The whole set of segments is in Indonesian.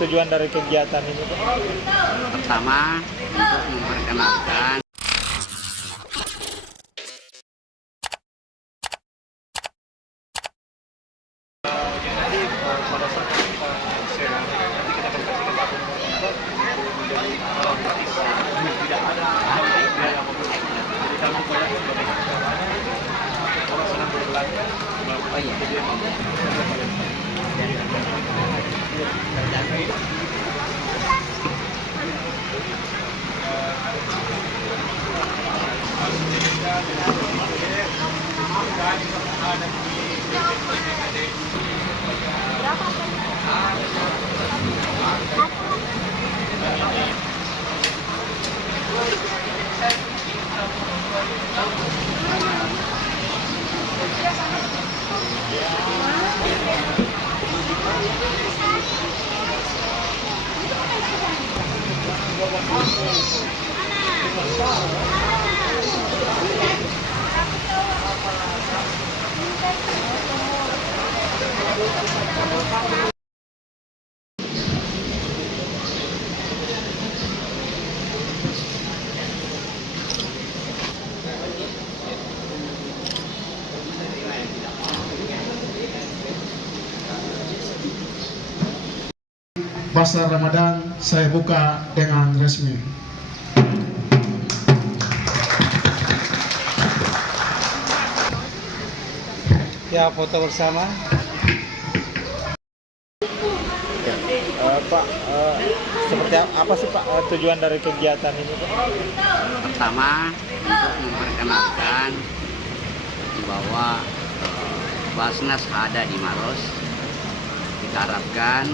tujuan dari kegiatan ini, Pak? Pertama, untuk memperkenalkan Jadi pada saat kita share, nanti kita berkasih ke menjadi orang gratis. Tidak ada biaya apapun. Jadi kami bayar sebagai orang senang berbelanja. oh iya, Pasar Ramadan saya buka dengan resmi. Ya, foto bersama. Pak, seperti apa sih Pak tujuan dari kegiatan ini, Pak? pertama untuk memperkenalkan bahwa Basnas ada di Maros. Kita harapkan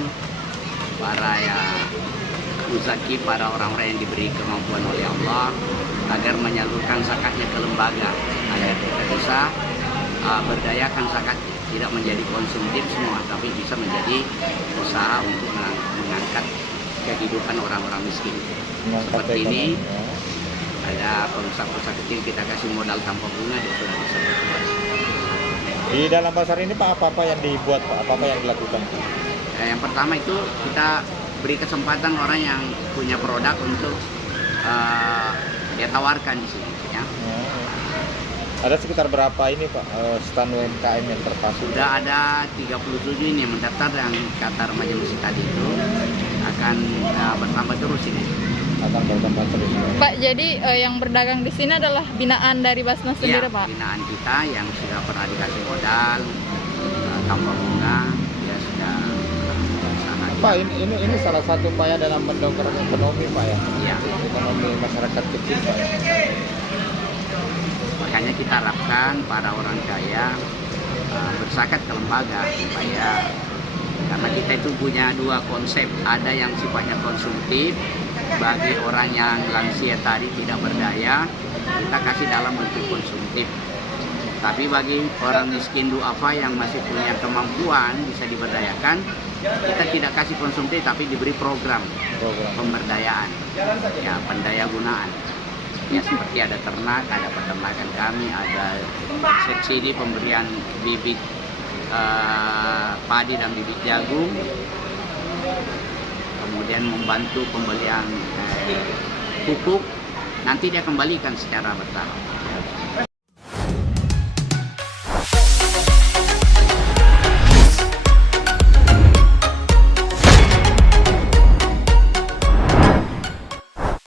para uzaki, para orang-orang yang diberi kemampuan oleh Allah agar menyalurkan zakatnya ke lembaga agar kita bisa berdayakan zakat, tidak menjadi konsumtif semua, tapi bisa menjadi usaha untuk mengangkat kehidupan orang-orang miskin. Seperti ini, ada pengusaha-pengusaha kecil kita kasih modal tanpa bunga, dia sudah bisa berbuat. Di dalam pasar ini Pak, apa-apa yang dibuat Pak? Apa-apa yang dilakukan? Yang pertama itu kita beri kesempatan orang yang punya produk untuk dia tawarkan di sini. Ya. Ada sekitar berapa ini Pak stand UMKM yang terpasang? Sudah ada 37 ini yang mendaftar, dan kata remaja masjid tadi itu akan bertambah terus ini. Akan bertambah terus. Pak, jadi yang berdagang di sini adalah binaan dari Basnas sendiri, Ya, Pak? binaan kita yang sudah pernah dikasih modal tanpa bunga, dia sudah berusaha. Pak, ini salah satu upaya dalam mendongkrak ekonomi Pak ya? Iya. Ekonomi masyarakat kecil Pak. Makanya kita harapkan para orang kaya berzakat ke lembaga supaya, karena kita itu punya dua konsep, ada yang sifatnya konsumtif bagi orang yang lansia tadi tidak berdaya, kita kasih dalam bentuk konsumtif. Tapi bagi orang miskin duafa yang masih punya kemampuan bisa diberdayakan, kita tidak kasih konsumtif tapi diberi program pemberdayaan, ya pendaya gunaan. Ya, seperti ada ternak, ada peternakan kami, ada subsidi pemberian bibit padi dan bibit jagung, kemudian membantu pembelian pupuk, nanti dia kembalikan secara bertahap.